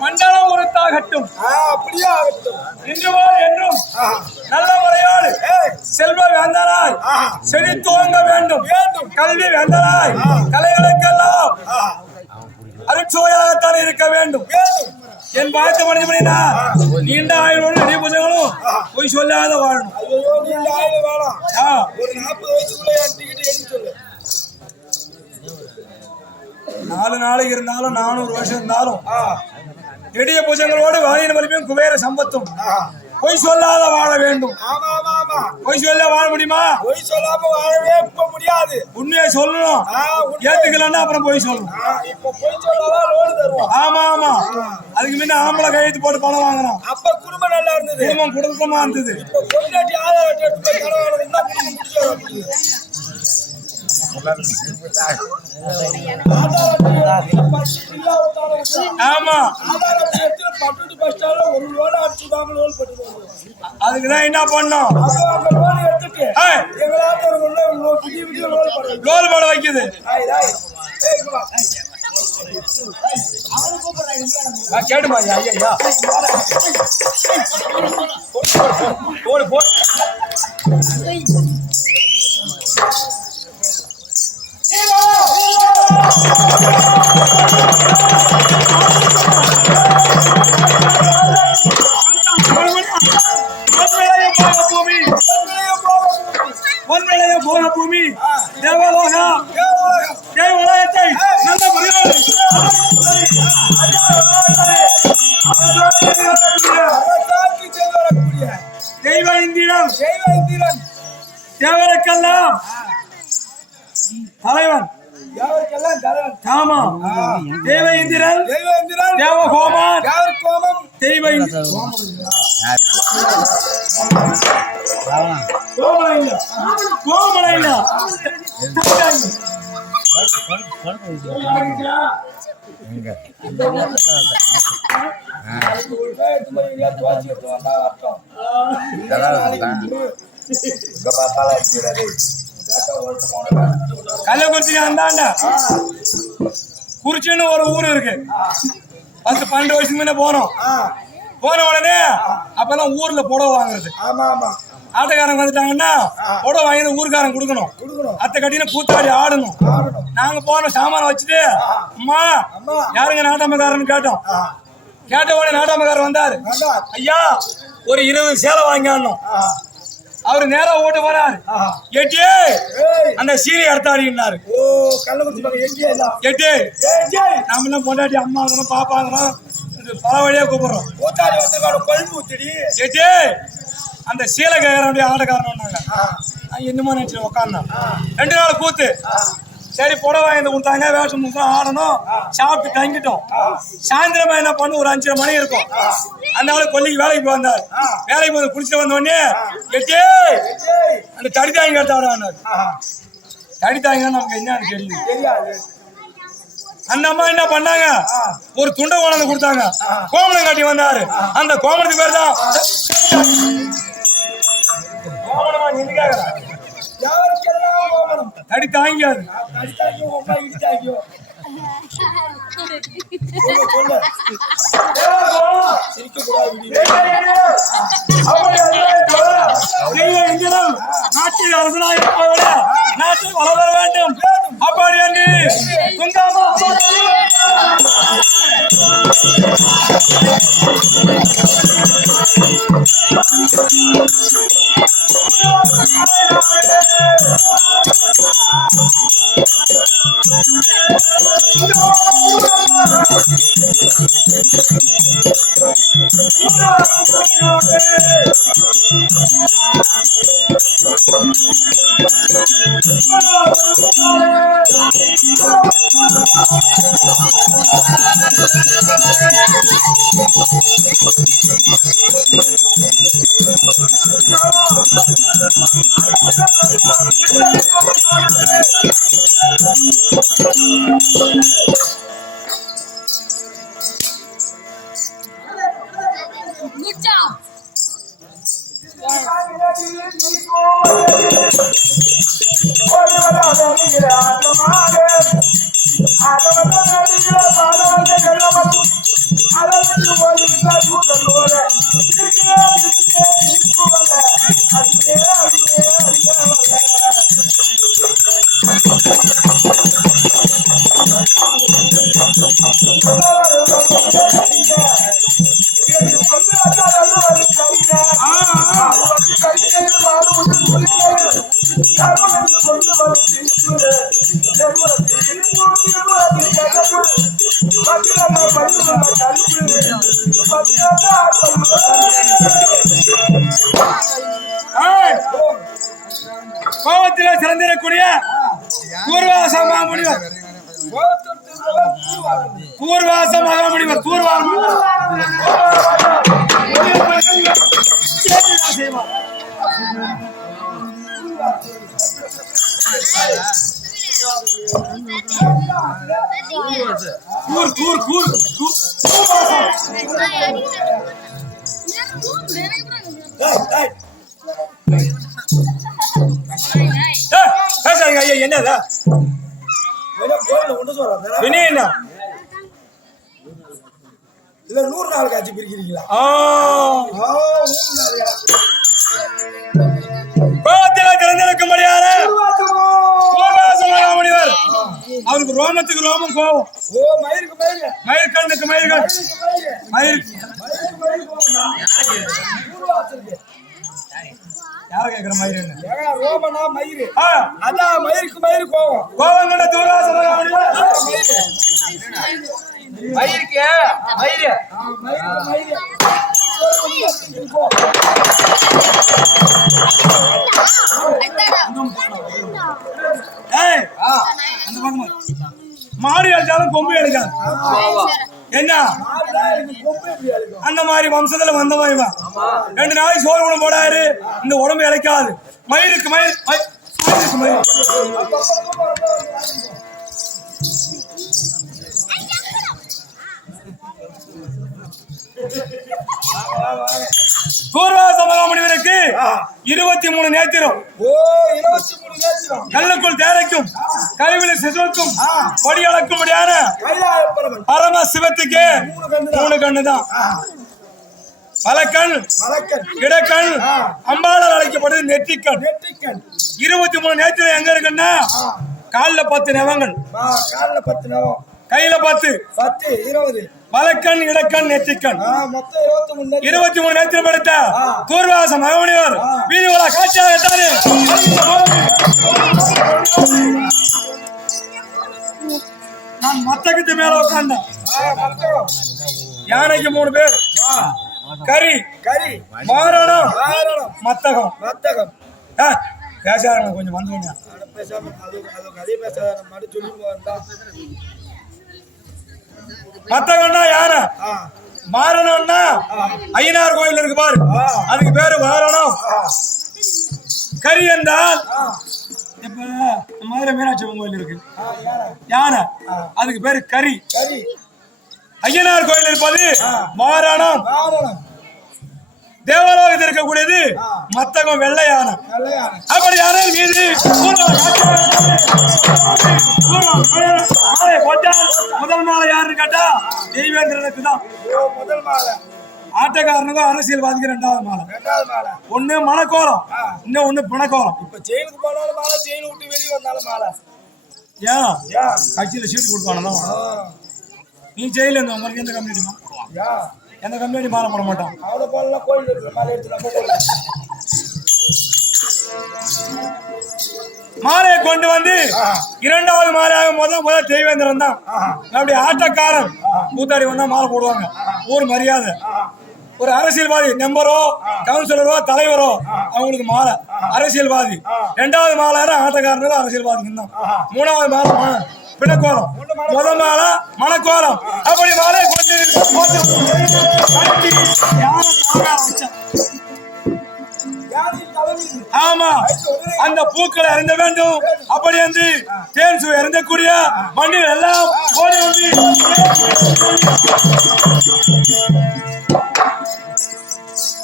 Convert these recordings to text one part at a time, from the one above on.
மண்டலம் உறுத்தாகட்டும், அப்படியே ஆகட்டும். இன்றுவா என்றும் நல்ல முறையோடு செல்வ வேந்தராய் செடி துவங்க வேண்டும். கல்வி வேந்தராய் கலைகளுக்கெல்லாம் அருட்சுவையாகத்தான் இருக்க வேண்டும். என் வாழ்த்து மனிதனா நீண்ட ஆயுளோடு நிறைய புத்தகங்களும் போய் சொல்லாத வாழணும். ஒரு 40 வயசுக்குள்ள டிக்கெட் எடுத்து சொல்லு. 4 நாளைக்கு இருந்தாலும் 400 வருஷம் இருந்தாலும் நெடிய பூஜங்களோடு வாழியின் வலிமையும் குபேர சம்பத்தும் பொய் சொல்லாத வாழ வேண்டும். பொய் சொல்ல வாழ முடியுமா? பொய் சொல்லாம வாழவே முடியாது. உண்மையை சொல்லணும். ஏத்துக்கலன்னா அப்புறம் பொய் சொல்லணும். இப்ப பொய் சொல்லாதான் லோன் தருவோம். ஆமா ஆமா. அதுக்கு முன்ன ஆம்பளை கையெழுத்து போட்டு பணம் வாங்கணும். அப்ப குடும்பம் நல்லா இருந்தது. குடும்பமா இருந்தது. இப்ப பொண்டாட்டி ஆதார் அட்டை எடுத்து போய் கடன் வாங்கணும்னா ஆமா. அதுக்குதான் என்ன பண்ணோம்? லோல் போட வைக்குது. கேட்டுமா ஐயா போடு போடு. பூமி தேவலோகா தேவலோகத்தை நல்ல முறையோடு தெய்வ இந்திரன் தேவருக்கெல்லாம் தலைவன். ஆமா. தேவ இந்திரன் தேவ கோமான் தெய்வ கோமலையா கள்ளக்குறிச்சி அந்தாண்ட குறிச்சின்னு ஒரு ஊர் இருக்கு. 10-12 வருஷத்துக்கு முன்ன போனோம். போன உடனே அப்பெல்லாம் ஊர்ல புடவை வாங்குறது. ஆட்டக்காரங்க வந்துட்டாங்கன்னா புடவை வாங்கி ஊருக்காரன் கொடுக்கணும். அத்தை கட்டின கூத்தாடி ஆடணும். நாங்க போன சாமான வச்சுட்டு அம்மா யாருங்க நாட்டாமக்காரன்னு கேட்டோம். கேட்ட உடனே நாட்டாமக்காரன் வந்தாரு. ஐயா ஒரு 20 சேலை வாங்கி ஆடணும். அவரு நேரா ஓட்டு போறாரு. எட்டே அந்த சீனி எடுத்தாடினாரு. எட்டே நாம பொண்டாட்டி அம்மா பாப்பாங்கிறோம். பல வழியா கூப்பிடுறோம். எட்டே அந்த சீலை கேட்கற ஆட்டக்காரன் என்னமோ நினைச்சு உக்காந்தான். 2 நாள் கூத்து. சரி புடவை வாங்கி கொடுத்தாங்க. வேஷம் முகம் ஆடணும். சாப்பிட்டு தங்கிட்டோம். சாயந்தரமா என்ன பண்ணு ஒரு 5:30 மணி இருக்கும். அந்த ஆளு கொல்லிக்கு வேலைக்கு வந்தாரு. வேலைக்கு போய் குளிச்சுட்டு வந்த உடனே எட்டே அந்த தடி தாங்கி எடுத்தாரு. தடி தாங்க நமக்கு என்னன்னு தெரியாது. அந்த அம்மா என்ன பண்ணாங்க? ஒரு துண்டை கொண்டாந்து கொடுத்தாங்க. கோமலம் காட்டி வந்தாரு. அந்த கோமலத்துக்கு பேர் தான் கோமலமா. நீங்க தடி தாங்கியாது. நாட்டில் அரசனாக நாட்டில் வளர வேண்டும். அப்படி என்று Good job. Come on, சிறந்திருக்கூடிய தூர்வாச மாமுனிவர் தூர்வாச மகாமுனிவர் என்னதா என்ன இல்ல 100 நாள் காட்சி பிரிக்கிறீங்களா? திறந்திருக்கும்படியான முனிவர் அவருக்கு ரோமத்துக்கு ரோமம் கோவம். மயிர்கண்ணுக்கு மயிர்கள் யார கேக்குற மயிர் ரோமனா மயிறு அதான் மயிருக்கு மயிறு கோவம் கோவம் தூர்வாச மயிருக்கு மயிறு மாடி அடிச்சாலும் கொம்பு அடிக்காது. என்ன அந்த மாதிரி வம்சத்துல வந்தவன் இவன். 2 நாளைக்கு சோறு உணவு போடாரு, இந்த உடம்பு இழைக்காது. மயிருக்கு மயிர் மயிருக்கு மயிர் தூர்வாச மகாமுனிவருக்கு 23 நேத்திரம். 23 நேத்திரம். கல்லுக்குள் தேரைக்கும் கருவில சிசுவுக்கும் கொடி அளக்கும்படியான பரம சிவத்துக்கு 3 கண்ணு தான். வலக்கண் இடக்கண் அம்பாளால் அழைக்கப்படுது நெற்றிக்கண். 23 நேத்திரம் எங்க இருக்குன்னா கால்ல 10 நவங்கள், கையில 10 20 வலக்கண் இடக்கண் நெற்றிக்கண் மொத்தம் 23 நேத்திரம் படுத்த தூர்வாச மகாமுனிவர் வீதி உலா காட்சியாக நான் மத்தகத்து மேல உட்கார்ந்தேன். யானைக்கு 3 பேர், கரி மாரணம் மத்தகம். பேசாருங்க கொஞ்சம் வந்தோங்க. மத்தகம்னா யானை, மாரணம்னா ஐயனார் கோயில் இருக்கு பாரு, அதுக்கு பேரு மாரணம். கரி என்றால் இப்ப மதுரை மீனாட்சி கோயில் இருக்கு, யானை, அதுக்கு பேரு கரி. ஐயனார் கோயில் இருப்பது மாரணம். தேவலோகத்தில் இருக்கக்கூடியது மத்தகம் வெள்ளை யானை. அப்படி யானை மீது முதல் மாலை யாருன்னு கேட்டா தெய்வேந்திரனுக்கு தான். ஆட்டக்காரனுக்கும் அரசியல்வாதிக்கு 2வது மாலை. ஒண்ணு மணக்கோலம், இன்னும் ஒண்ணு பிணக்கோலம். இப்ப ஜெயிலுக்கு போனாலும் மாலை, ஜெயில விட்டு வெளியே வந்தாலும் மாலை. ஏன் கட்சியில சீட்டு கொடுப்பானோ? நீ ஜெயில இருந்த உங்களுக்கு எந்த கம்யூனிட்டி எந்த கம்யூனிட்டி மாலை போட மாட்டான். அவளை போல கோயில் இருக்கிற மாலை எடுத்து மாலையை கொண்டு வந்து 2வது மாலையாக முதல் தெய்வேந்திரன் தான். அப்படி ஆட்டக்காரன் கூத்தாடி வந்தா மாலை போடுவாங்க. ஊர் மரியாதை. ஒரு அரசியல்வாதி மெம்பரோ கவுன்சிலரோ தலைவரோ அவங்களுக்கு மாலை அரசியல்வாதி. 2வது மாலை ஆட்டக்காரனுக்கு அரசியல்வாதிக்கு தான். 3வது மாலை பிணக்கோலம், முதல் மாலை மணக்கோலம். அப்படி மாலை கொண்டு ஆமா அந்த பூக்களை அறிந்த வேண்டும். அப்படி வந்து தேன் சுவை அறிந்தக்கூடிய வண்டிகள் எல்லாம் ஓடி வந்து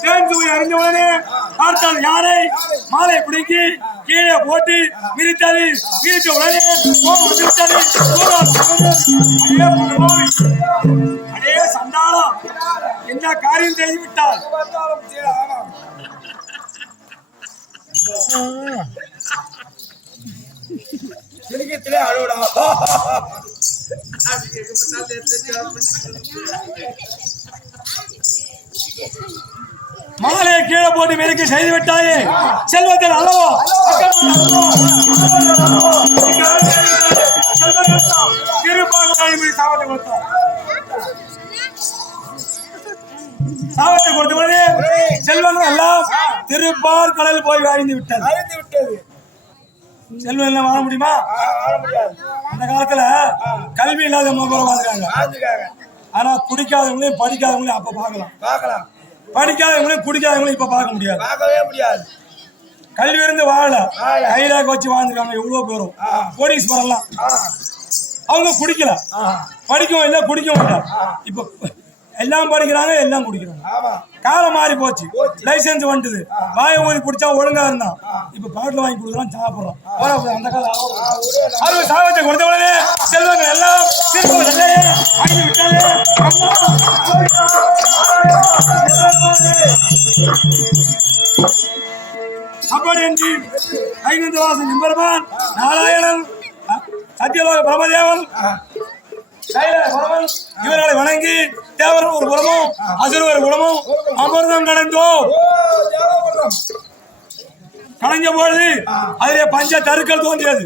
தேன் சுவை அறிந்த உடனே பார்த்தால் யானை மாலை பிடிக்கி கீழே போட்டு மிதித்தது. மிதித்த உடனே அடே சண்டாளம், என்ன காரியம் செய்து விட்டால் சிரிக்கத்திலே அழுடா. மாலையை கீழே போட்டு மெதுக்கு செய்து விட்டாயே செல்வத்தில் அல்லவோ சாபத்தை கொடுத்த உடனே செல்வங்கள் எல்லாம் திருப்பார் கடல் போய் வாழ்ந்து விட்டது. செல்வம் எல்லாம் வாழ முடியுமா? வாழ முடியாது. அந்த காலத்துல கல்வி இல்லாத மக்கள் வாழ்றாங்க. வாழ்ந்துக்காங்க. ஆனா குடிக்காதவங்களையும் படிக்காதவங்களையும் அப்ப பார்க்கலாம். பார்க்கலாம். படிக்காதவங்களையும் குடிக்காதவங்களையும் இப்ப பார்க்க முடியாது. பார்க்கவே முடியாது. கல்வி இருந்து வாழ கையிலாக வச்சு வாழ்ந்துருக்காங்க எவ்வளவு பேரும். கோடீஸ்வரர்லாம் அவங்க குடிக்கல, படிக்கவும் இல்லை குடிக்கவும் இல்லை. இப்ப எல்லாம் படிக்கிறாங்க, எல்லாம் குடிக்கிறாங்க. காலம் மாறி போச்சு. லைசன்ஸ் வந்துது, வாயை ஊதி குடிச்சா ஒழுங்கா இருந்தான். இப்ப பாட்டில் வாங்கி கொடுக்குறான், சாப்பிடுறோம். அந்த காலம் அறுபது சாபத்தை கொடுத்த உடனே செல்வங்கள் எல்லாம் அழிந்து விட்டாலே. அப்படி என்று ஐநூறு நிம்பெருமான் நாராயணன் சத்தியலோக பிரம்மதேவன் இவர்களை வணங்கி தேவர் ஒரு குணமும் அசுர ஒரு குணமும் அமிர்தம் கடைந்தோம். கலைஞ்ச பொழுது அதிலே பஞ்ச தருக்கள் தோன்றியது.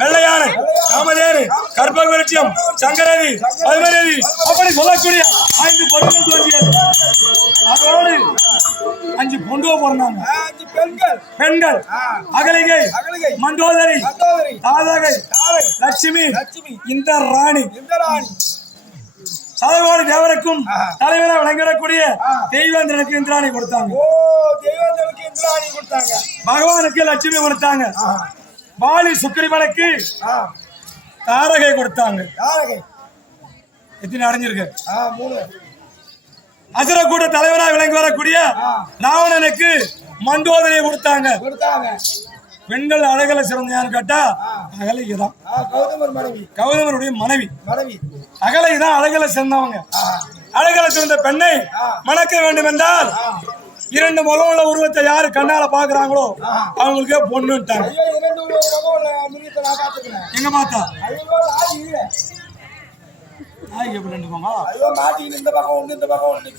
வெள்ளையானை, காமதேனு, கற்பக விருட்சம், சங்கரதி, பல்மரதி அப்படி சொல்லக்கூடிய 5 பொருட்கள் தோன்றியது. அதோடு 5 பொண்டுவ பிறந்தாங்க. பெண்கள் அகலிகை, மண்டோதரி, தாதகை, லட்சுமி, இந்த ராணி. சதகோடி தேவருக்கும் தலைவராக விளங்கிடக்கூடிய தெய்வேந்திரனுக்கு இந்திராணி கொடுத்தாங்க. பகவானுக்கு லட்சுமி கொடுத்தாங்க. பாலி சுக்கிரவனுக்கு தாரகை கொடுத்தாங்க. எத்தனை அடைஞ்சிருக்கு? அசுர கூட தலைவராக விளங்கி வரக்கூடிய ராவணனுக்கு மண்டோதரியை கொடுத்தாங்க. பெண்கள் அழகல சிறந்தான்னு கேட்டா அகலைதான், கௌதமருடைய மனைவி. அகலைதான் அழகல சிறந்தவங்க. அழகல சிறந்த பெண்ணை மணக்க வேண்டும் என்றால் 2 முகம் உள்ள உருவத்தை யாரு கண்ணால பாக்குறாங்களோ அவங்களுக்கே பொண்ணுட்டாங்க. எங்க பார்த்தா நாய்க்கு எப்படி 2 போங்க? இந்த பக்கம் ஒண்ணு, இந்த பக்கம் ஒண்ணு.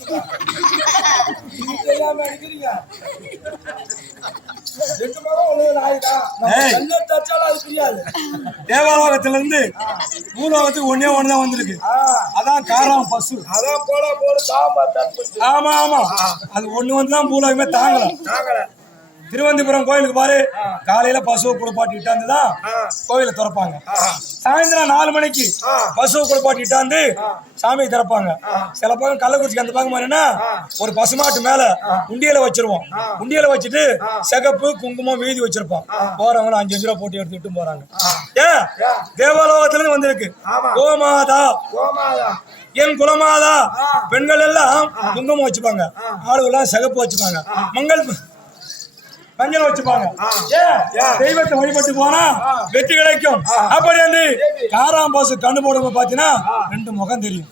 தேவாலோகத்திலிருந்து பூலோகத்துக்கு ஒன்னே ஒண்ணுதான் வந்திருக்கு. அதான் காராம் பசு. ஆமா ஆமா, அது ஒண்ணு வந்துதான் பூலோகமே தாங்கல. திருவந்திபுரம் கோயிலுக்கு பாரு, காலையில பசுவை குளிப்பாட்டி விட்டாந்துதான் கோயிலை திறப்பாங்க. சாயந்தரம் 4 மணிக்கு பசுவை குளிப்பாட்டி விட்டாந்து சாமியை திறப்பாங்க. சில பக்கம் கள்ளக்குறிச்சிக்கு அந்த பக்கம் மாதிரினா ஒரு பசுமாட்டு மேல உண்டியல வச்சிருவோம். உண்டியல வச்சுட்டு சிகப்பு குங்குமம் வீதி வச்சிருப்போம். போறவங்களும் 5 ரூபா போட்டு எடுத்துட்டு போறாங்க. ஏன் தேவாலோகத்துல இருந்து வந்திருக்கு. கோமாதா, என் குலமாதா. பெண்கள் எல்லாம் குங்குமம் வச்சுப்பாங்க, ஆளுகெல்லாம் சிகப்பு வச்சுப்பாங்க, மஞ்சள் வச்சுப்பாங்க. தெய்வத்தை வழிபட்டு போனா வெற்றி கிடைக்கும். அப்படி வந்து காராம் பாசு கண்ணு போடுங்க பாத்தீங்கன்னா 2 முகம் தெரியும்.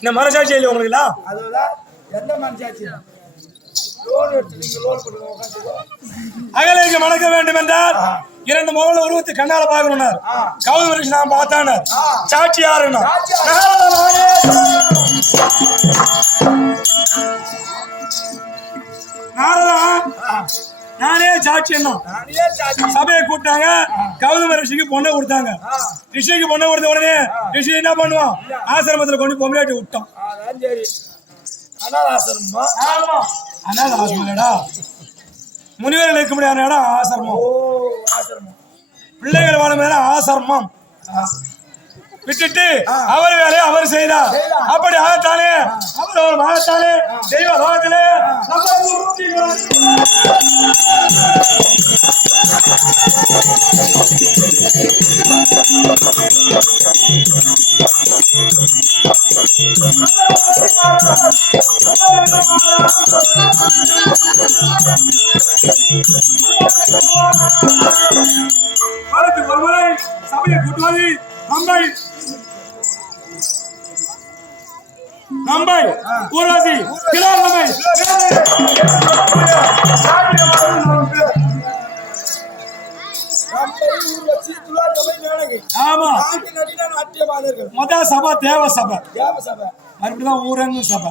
இந்த மனசாட்சி இல்லை உங்களுக்கு? அகலைக்கு மணக்க வேண்டும் என்றால் 2 முகல உருவத்தை கண்ணால பாக்கணும். கௌதமருக்கு நான் பார்த்தான சாட்சி யாருன்னா நானே சாட்சி. என்ன சபையை கூப்பிட்டாங்க, கௌதம ரிஷிக்கு பொண்ணை கொடுத்தாங்க. ரிஷிக்கு பொண்ணை கொடுத்த உடனே ரிஷி என்ன பண்ணுவான், ஆசிரமத்துல கொண்டு பொம்பளாட்டி விட்டான். அனாதாசிரமடா, முனிவர்கள் இருக்க முடியாத இடம் ஆசிரமம். பிள்ளைகள் வாழும் இடம் ஆசிரமம். விட்டுட்டு அவர் வேலையை அவர் செய்தார். அப்படி ஆகத்தானே அவர் ஒரு மகத்தானே தெய்வ லோகத்திலே ஒருமுறை சபையை கூட்டுவது நம்பை ஊராசி கிளாநம்பை. ஆமா, மொத சபை தேவ சபை, மறுபடியும் ஊரங்கு சபை.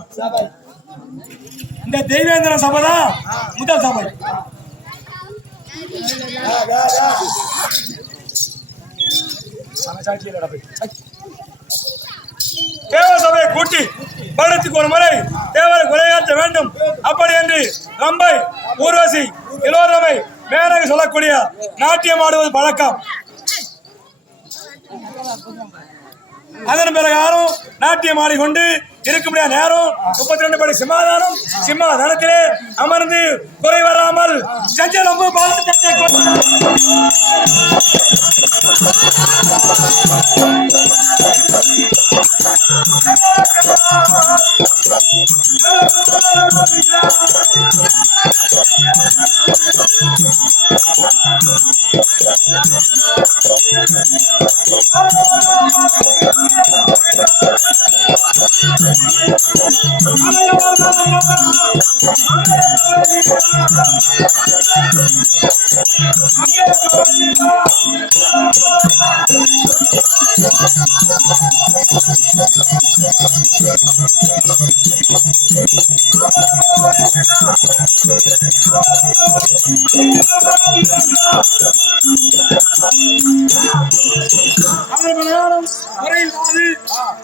இந்த தெய்வேந்திர சபை தான் முதல் சபை. தேவ சபையை கூட்டி வருடத்துக்கு ஒரு முறை தேவரை உரையாற்ற வேண்டும். அப்படி என்று ரம்பை, ஊர்வசி, இலோரமை, மேனக சொல்லக்கூடிய நாட்டியம் ஆடுவது பழக்கம். அதன் பிரகாரம் நாட்டியம் ஆடிக்கொண்டு இருக்க முடியாத நேரம் 32 படி சிம்மாதானத்திலே அமர்ந்து குறை வராமல் சஞ்சலம்பு பாலத்தை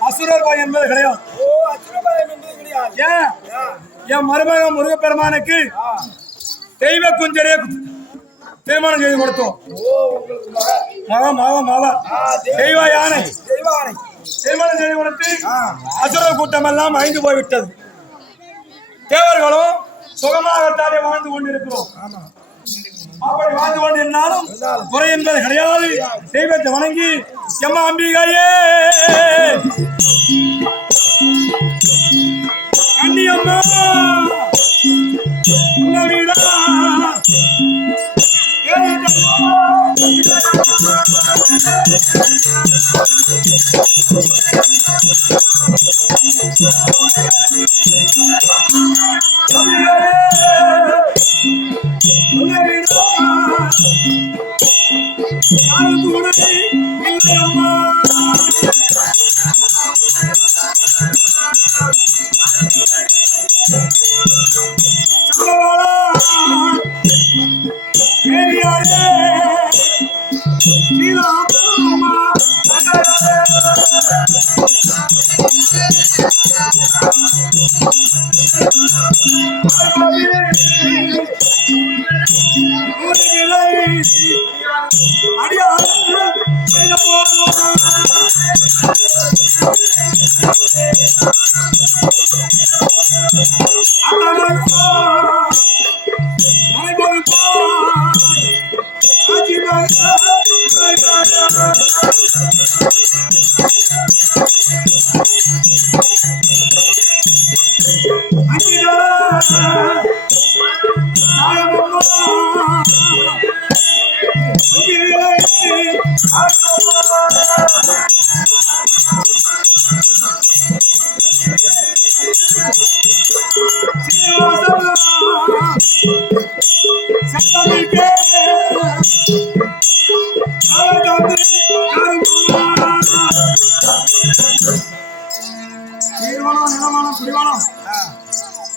அசுரபாய் என்பது கிடையாது. என் மருமக முருகப்பெருமானுக்கு தெய்வ குஞ்சரையை திருமணம் செய்து கொடுத்தோம். தெய்வ யானை திருமணம் செய்து கொடுத்து அசுர கூட்டம் எல்லாம் அழிந்து போய்விட்டது. தேவர்களும் சுகமாகத்தானே வாழ்ந்து கொண்டிருக்கிறோம். அப்படி வாழ்ந்து கொண்டிருந்தாலும் குறை என்பது கிடையாது. தெய்வத்தை வணங்கி எம்மா அம்பிகையே கண்ணியம்மா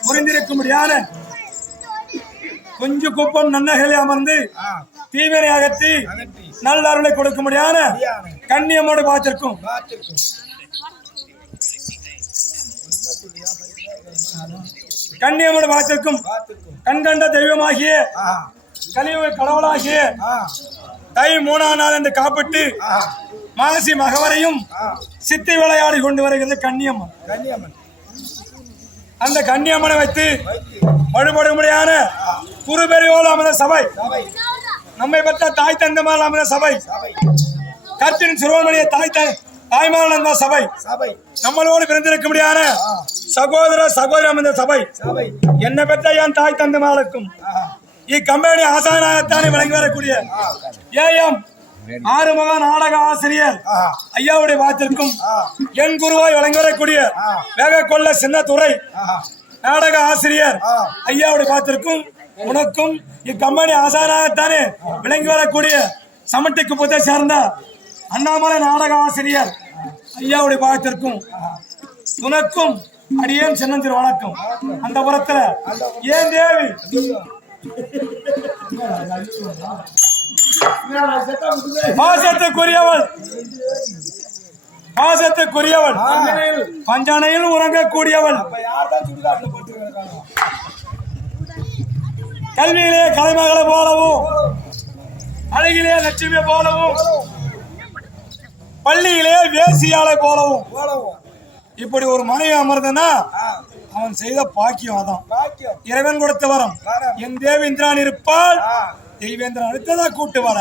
புரிந்திருக்கும் முடியாத கொஞ்சம் குப்பம் நன்னகையிலே அமர்ந்து தீவிரை அகற்றி நல்ல அருளை கொடுக்க முடியாத கண்ணியமோடு பார்த்திருக்கும். கண்ணியமோடு பார்த்திருக்கும் கண்கண்ட தெய்வமாகிய கலியுக கடவுளாகிய தை 3ஆம் நாள் என்று காப்பிட்டு மாசி மகவரையும் சித்தி விளையாடி கொண்டு வருகிறது கன்னியம்மன். அந்த கன்னியம்மனை வைத்து வழிபட முடியாத குருபெரியோடு அமர்ந்த சபை, நம்மை பெற்ற தாய் தந்தமால் அமர்ந்த சபை, கர்த்தின் சிறுவன்மணிய தாய்மால் அமர்ந்த சபை, நம்மளோடு பிறந்திருக்க முடியாத சகோதர சகோதரி அமர்ந்த சபை, என்ன பெற்ற என் தாய் தந்தமாலுக்கும் இக்கம்பெனி ஆசானாகத்தானே விளங்கி வரக்கூடிய ஏஎம் ஆறுமுக நாடக ஆசிரியர் ஐயாவுடைய வாத்திற்கும் என் குருவாய் வழங்கி வரக்கூடிய வேக கொள்ள சின்னத்துறை நாடக ஆசிரியர் ஐயாவுடைய வாத்திற்கும் உனக்கும் இக்கம்பெனி ஆசானாகத்தானே விளங்கி வரக்கூடிய சமட்டிக்கு புத்தை சேர்ந்த அண்ணாமலை நாடக ஆசிரியர் ஐயாவுடைய பாகத்திற்கும் உனக்கும் அடியேன் சின்னஞ்சிறு வணக்கம். அந்த புறத்துல ஏன் தேவி பாசத்துக்குரியவள் பாசத்துக்குரியவள் பஞ்சனையில் உறங்கக்கூடியவள் அப்ப யார்தான் சுடுகாட்டுல போட்டுருக்காங்க? கல்வியிலே கலைமகளை போலவும் அழகிலே லட்சுமி போலவும் பள்ளியிலே வேசியாலை போலவும் போலவும் இப்படி ஒரு மனைவி அமர்ந்தனா அவன் செய்த பாக்கியம் அதான் பாக்கியம் இறைவன் கொடுத்த வரம். என் தேவேந்திரான் இருப்பால் தெய்வேந்திரன் அடுத்ததா கூட்டு வர